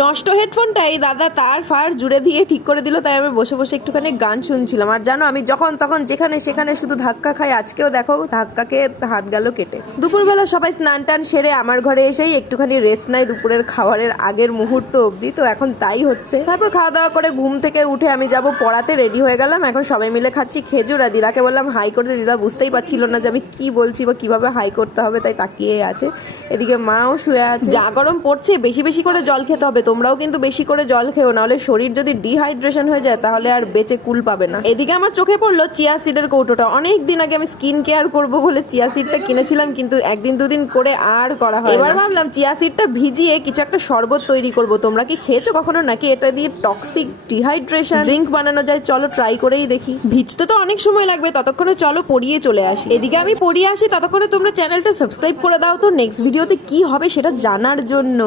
নষ্ট হেডফোনটাই দাদা তার ফার জুড়ে দিয়ে ঠিক করে দিল, তাই আমি বসে বসে একটুখানি গান শুনছিলাম। আর জানো আমি যখন তখন যেখানে সেখানে শুধু ধাক্কা খাই। আজকেও দেখো ধাক্কাকে হাত গেল কেটে। দুপুরবেলা সবাই স্নান টান সেরে আমার ঘরে এসেই একটুখানি রেস্ট নাই দুপুরের খাবারের আগের মুহূর্ত অবধি, তো এখন তাই হচ্ছে। তারপর খাওয়া দাওয়া করে ঘুম থেকে উঠে আমি যাব পড়াতে, রেডি হয়ে গেলাম। এখন সবাই মিলে খাচ্ছি খেজুর, আর দিদাকে বললাম হাই করতে। দিদা বুঝতেই পারছিল না যে আমি কি বলছি বা কিভাবে হাই করতে হবে, তাই তাকিয়ে আছে। এদিকে মাও শুয়ে আছে। যা গরম পড়ছে বেশি বেশি করে জল খেতে হবে, তোমরাও কিন্তু বেশি করে জল খেও, নাহলে শরীর যদি ডিহাইড্রেশন হয়ে যায় তাহলে আর বেঁচে কুল পাবে না। এদিকে আমার চোখে পড়লো চিয়া সিডের কৌটোটা। অনেক দিন আগে আমি স্কিন কেয়ার করবো বলে চিয়া সিডটা কিনেছিলাম, কিন্তু একদিন দুদিন করে আর করা হয়। এবার ভাবলাম চিয়া সিডটা ভিজিয়ে কিছু একটা শরবত তৈরি করব। তোমরা কি খেয়েছো কখনো নাকি এটা দিয়ে টক্সিক ডিহাইড্রেশন ড্রিঙ্ক বানানো যায়? চলো ট্রাই করেই দেখি। ভিজতে তো অনেক সময় লাগবে, ততক্ষণে চলো পড়িয়ে চলে আসি। এদিকে আমি পড়িয়ে আসি, ততক্ষণে তোমরা চ্যানেলটা সাবস্ক্রাইব করে দাও তো নেক্সট ভিডিওতে কি হবে সেটা জানার জন্য।